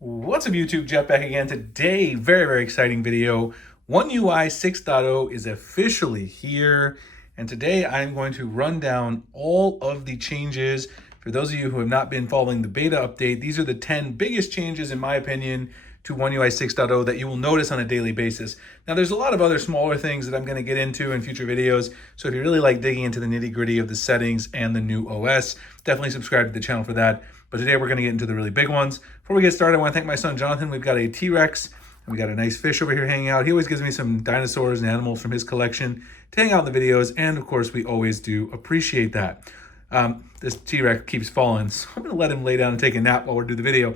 What's up YouTube, Jeff back again. Today, very exciting video. One UI 6.0 is officially here. And today I'm going to run down all of the changes. For those of you who have not been following the beta update, these are the 10 biggest changes in my opinion to One UI 6.0 that you will notice on a daily basis. Now there's a lot of other smaller things that I'm going to get into in future videos. So if you really like digging into the nitty gritty of the settings and the new OS, definitely subscribe to the channel for that. But today we're going to get into the really big ones. Before we get started, I want to thank my son Jonathan. We've got a T-Rex, and we got a nice fish over here hanging out. He always gives me some dinosaurs and animals from his collection to hang out in the videos, and of course we always do appreciate that. This T-Rex keeps falling, so I'm going to let him lay down and take a nap while we're doing the video.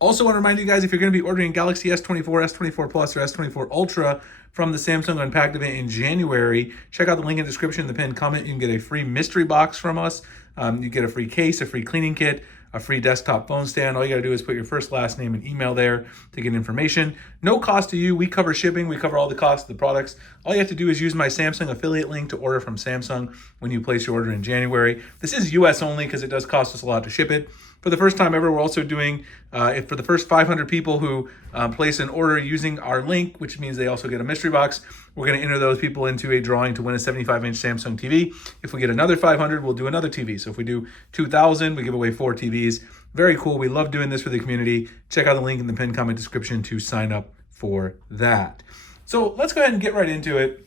Also want to remind you guys, if you're going to be ordering Galaxy S24, S24 Plus, or S24 Ultra from the Samsung Unpacked event in January, check out the link in the description in the pinned comment. You can get a free mystery box from us. You get a free case, a free cleaning kit, a free desktop phone stand. All you got to do is put your first, last name, and email there to get information. No cost to you. We cover shipping. We cover all the costs of the products. All you have to do is use my Samsung affiliate link to order from Samsung when you place your order in January. This is US only because it does cost us a lot to ship it. For the first time ever, we're also doing, for the first 500 people who place an order using our link, which means they also get a mystery box, we're going to enter those people into a drawing to win a 75-inch Samsung TV. If we get another 500, we'll do another TV. So if we do 2,000, we give away 4 TVs. Very cool. We love doing this for the community. Check out the link in the pinned comment description to sign up for that. So let's go ahead and get right into it.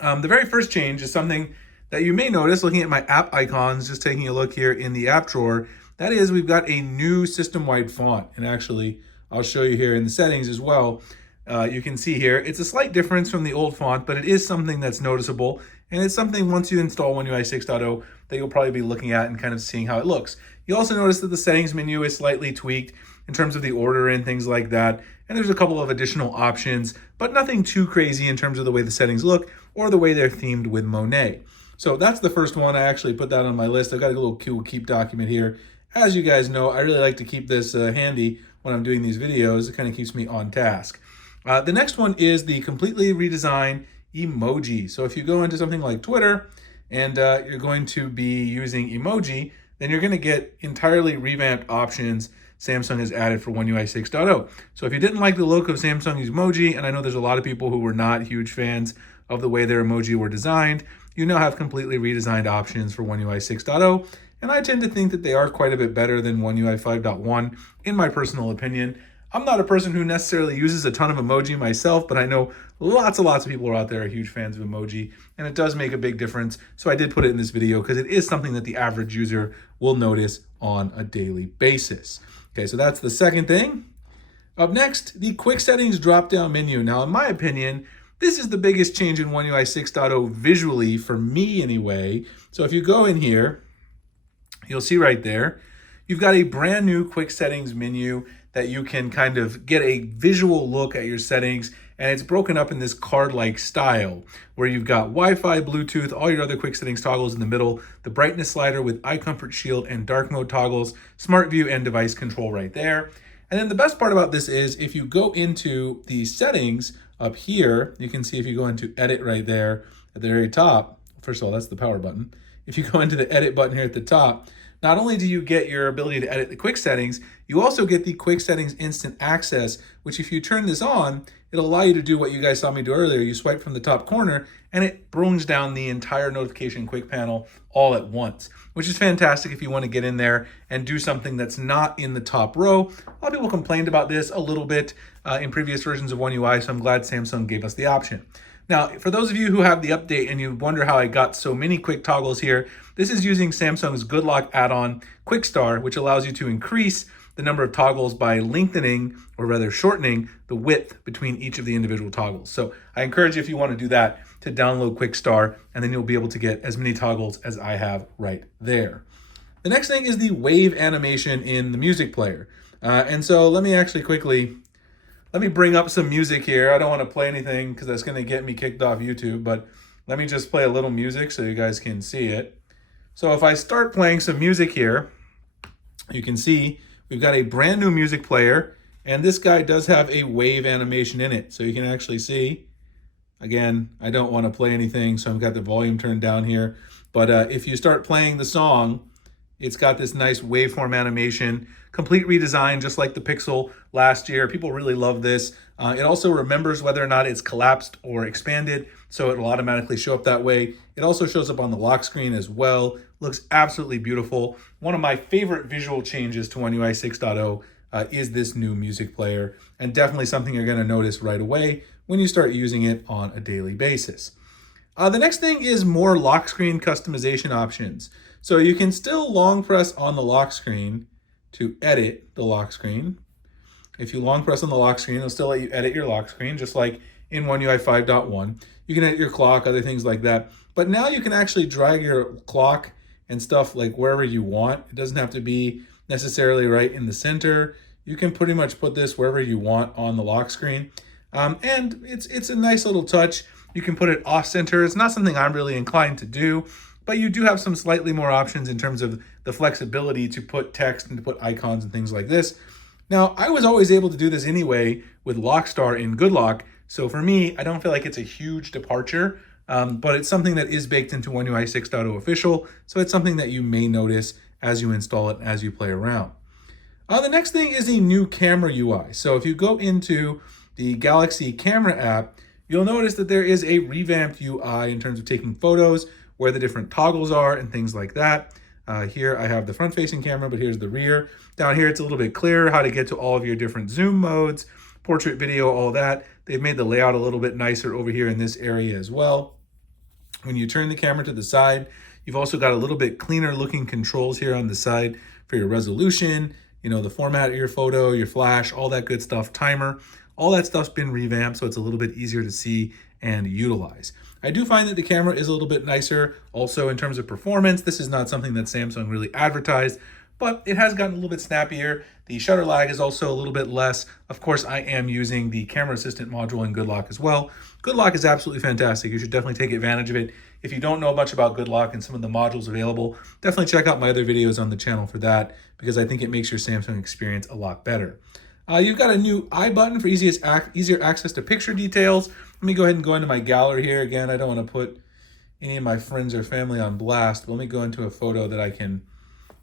The very first change is something that you may notice looking at my app icons, just taking a look here in the app drawer. That is, we've got a new system-wide font. And actually, I'll show you here in the settings as well. You can see here, it's a slight difference from the old font, but it is something that's noticeable. And it's something once you install One UI 6.0 that you'll probably be looking at and kind of seeing how it looks. You'll also notice that the settings menu is slightly tweaked in terms of the order and things like that. And there's a couple of additional options, but nothing too crazy in terms of the way the settings look or the way they're themed with Monet. So that's the first one. I actually put that on my list. I've got a little cool keep document here. As you guys know, I really like to keep this handy when I'm doing these videos. It kind of keeps me on task. The next one is the completely redesigned emoji. So if you go into something like Twitter and you're going to be using emoji, then you're going to get entirely revamped options Samsung has added for One UI 6.0. So if you didn't like the look of Samsung's emoji, and I know there's a lot of people who were not huge fans of the way their emoji were designed, you now have completely redesigned options for One UI 6.0. And I tend to think that they are quite a bit better than One UI 5.1, in my personal opinion. I'm not a person who necessarily uses a ton of emoji myself, but I know lots and lots of people out there are huge fans of emoji, and it does make a big difference. So I did put it in this video because it is something that the average user will notice on a daily basis. Okay, so that's the second thing. Up next, the quick settings drop-down menu. Now, in my opinion, this is the biggest change in One UI 6.0 visually, for me anyway. So if you go in here, you'll see right there, you've got a brand new quick settings menu that you can kind of get a visual look at your settings, and it's broken up in this card-like style where you've got Wi-Fi, Bluetooth, all your other quick settings toggles in the middle, the brightness slider with eye comfort shield and dark mode toggles, smart view and device control right there. And then the best part about this is if you go into the settings up here, you can see if you go into edit right there at the very top, first of all, that's the power button. If you go into the edit button here at the top, not only do you get your ability to edit the quick settings, you also get the quick settings instant access, which if you turn this on, it'll allow you to do what you guys saw me do earlier. You swipe from the top corner and it brings down the entire notification quick panel all at once, which is fantastic if you want to get in there and do something that's not in the top row. A lot of people complained about this a little bit in previous versions of One UI, so I'm glad Samsung gave us the option. Now, for those of you who have the update and you wonder how I got so many quick toggles here, this is using Samsung's Good Lock add-on Quick Star, which allows you to increase the number of toggles by lengthening, or rather shortening, the width between each of the individual toggles. So I encourage you, if you want to do that, to download Quick Star, and then you'll be able to get as many toggles as I have right there. The next thing is the wave animation in the music player. And so let me actually quickly let me bring up some music here. I don't want to play anything because that's going to get me kicked off YouTube, but let me just play a little music so you guys can see it. So if I start playing some music here, you can see we've got a brand new music player, and this guy does have a wave animation in it. So you can actually see, again, I don't want to play anything, so I've got the volume turned down here. But if you start playing the song, It's got this nice waveform animation, complete redesign, just like the Pixel last year. People really love this. It also remembers whether or not it's collapsed or expanded, so it will automatically show up that way. It also shows up on the lock screen as well. Looks absolutely beautiful. One of my favorite visual changes to One UI 6.0 is this new music player, and definitely something you're going to notice right away when you start using it on a daily basis. The next thing is more lock screen customization options. So you can still long press on the lock screen to edit the lock screen. If you long press on the lock screen, it'll still let you edit your lock screen, just like in One UI 5.1. You can edit your clock, other things like that. But now you can actually drag your clock and stuff like wherever you want. It doesn't have to be necessarily right in the center. You can pretty much put this wherever you want on the lock screen. And it's a nice little touch. You can put it off center. It's not something I'm really inclined to do, but you do have some slightly more options in terms of the flexibility to put text and to put icons and things like this. Now, I was always able to do this anyway with Lockstar in GoodLock, so for me, I don't feel like it's a huge departure, but it's something that is baked into One UI 6.0 official, so it's something that you may notice as you install it, as you play around. The next thing is a new camera UI. So if you go into the Galaxy camera app, you'll notice that there is a revamped UI in terms of taking photos, where the different toggles are and things like that. Here I have the front-facing camera, but here's the rear. Down here it's a little bit clearer how to get to all of your different zoom modes, portrait, video, all that. They've made the layout a little bit nicer over here in this area as well. When you turn the camera to the side, you've also got a little bit cleaner looking controls here on the side for your resolution, the format of your photo, your flash, all that good stuff, timer. All that stuff's been revamped, so it's a little bit easier to see and utilize. I do find that the camera is a little bit nicer also in terms of performance. This is not something that Samsung really advertised, but it has gotten a little bit snappier. The shutter lag is also a little bit less. Of course, I am using the camera assistant module in GoodLock as well. GoodLock is absolutely fantastic. You should definitely take advantage of it. If you don't know much about GoodLock and some of the modules available, definitely check out my other videos on the channel for that, because I think it makes your Samsung experience a lot better. You've got a new I button for easier access to picture details. Let me go ahead and go into my gallery here. Again, I don't want to put any of my friends or family on blast, but let me go into a photo that I can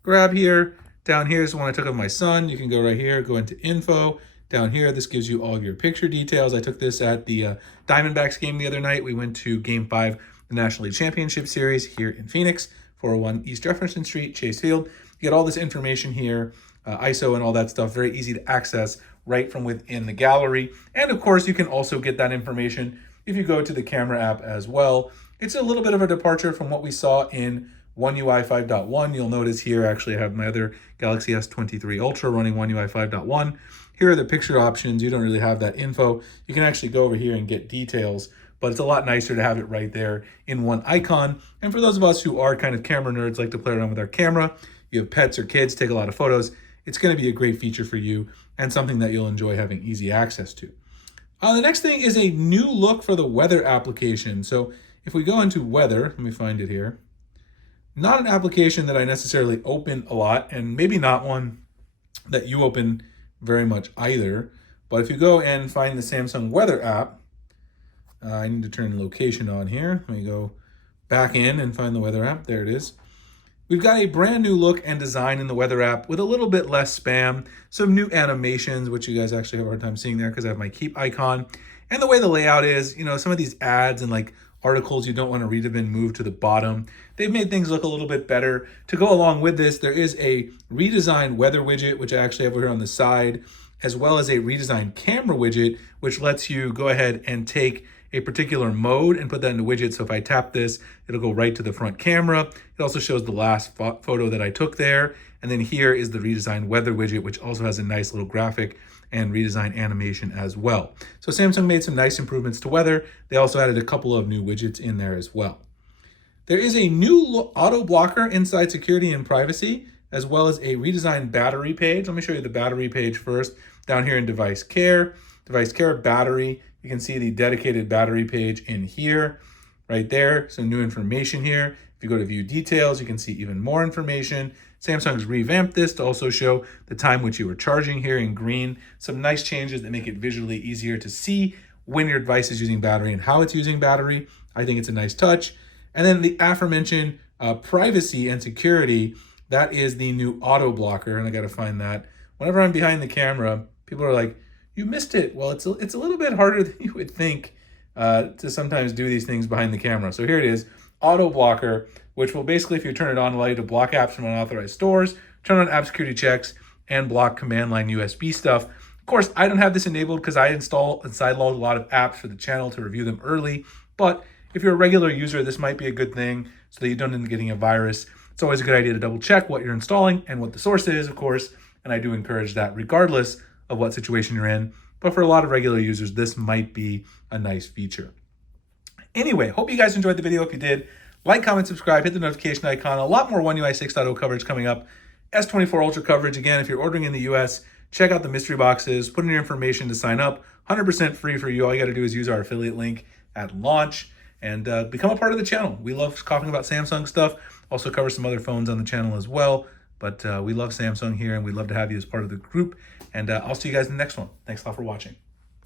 grab here. Down here is the one I took of my son. You can go right here, go into info. Down here, this gives you all of your picture details. I took this at the Diamondbacks game the other night. We went to Game 5, the National League Championship Series here in Phoenix, 401 East Jefferson Street, Chase Field. You get all this information here, ISO and all that stuff, very easy to access right from within the gallery. And of course, you can also get that information if you go to the camera app as well. It's a little bit of a departure from what we saw in One UI 5.1. You'll notice here, actually, I have my other Galaxy S23 Ultra running One UI 5.1. Here are the picture options. You don't really have that info. You can actually go over here and get details, but it's a lot nicer to have it right there in one icon. And for those of us who are kind of camera nerds, like to play around with our camera, you have pets or kids, take a lot of photos, it's going to be a great feature for you and something that you'll enjoy having easy access to. The next thing is a new look for the weather application. So if we go into weather, let me find it here. Not an application that I necessarily open a lot, and maybe not one that you open very much either. But if you go and find the Samsung weather app, I need to turn location on here. Let me go back in and find the weather app. There it is. We've got a brand new look and design in the weather app with a little bit less spam, some new animations, which you guys actually have a hard time seeing there because I have my keep icon. And the way the layout is, some of these ads and like articles you don't want to read have been moved to the bottom. They've made things look a little bit better. To go along with this, there is a redesigned weather widget, which I actually have over here on the side, as well as a redesigned camera widget, which lets you go ahead and take a particular mode and put that in the widget. So if I tap this, it'll go right to the front camera. It also shows the last photo that I took there. And then here is the redesigned weather widget, which also has a nice little graphic and redesigned animation as well. So Samsung made some nice improvements to weather. They also added a couple of new widgets in there as well. There is a new auto blocker inside security and privacy, as well as a redesigned battery page. Let me show you the battery page first. Down here in device care battery, you can see the dedicated battery page in here, right there. Some new information here. If you go to view details, you can see even more information. Samsung's revamped this to also show the time which you were charging here in green. Some nice changes that make it visually easier to see when your device is using battery and how it's using battery. I think it's a nice touch. And then the aforementioned privacy and security, That is the new auto blocker, and I got to find that. Whenever I'm behind the camera, people are like, you missed it. Well, it's a little bit harder than you would think to sometimes do these things behind the camera. So here it is, auto blocker, which will basically, if you turn it on, allow you to block apps from unauthorized stores, turn on app security checks, and block command line USB stuff. Of course, I don't have this enabled because I install and sideload a lot of apps for the channel to review them early. But if you're a regular user, this might be a good thing so that you don't end up getting a virus. It's always a good idea to double check what you're installing and what the source is, of course. And I do encourage that regardless of what situation you're in. But for a lot of regular users, this might be a nice feature. Anyway, hope you guys enjoyed the video. If you did, like, comment, subscribe, hit the notification icon. A lot more One UI 6.0 coverage coming up. S24 Ultra coverage. Again, if you're ordering in the US, check out the mystery boxes, put in your information to sign up. 100% free for you. All you got to do is use our affiliate link at launch and become a part of the channel. We love talking about Samsung stuff. Also cover some other phones on the channel as well. But we love Samsung here, and we'd love to have you as part of the group. And I'll see you guys in the next one. Thanks a lot for watching.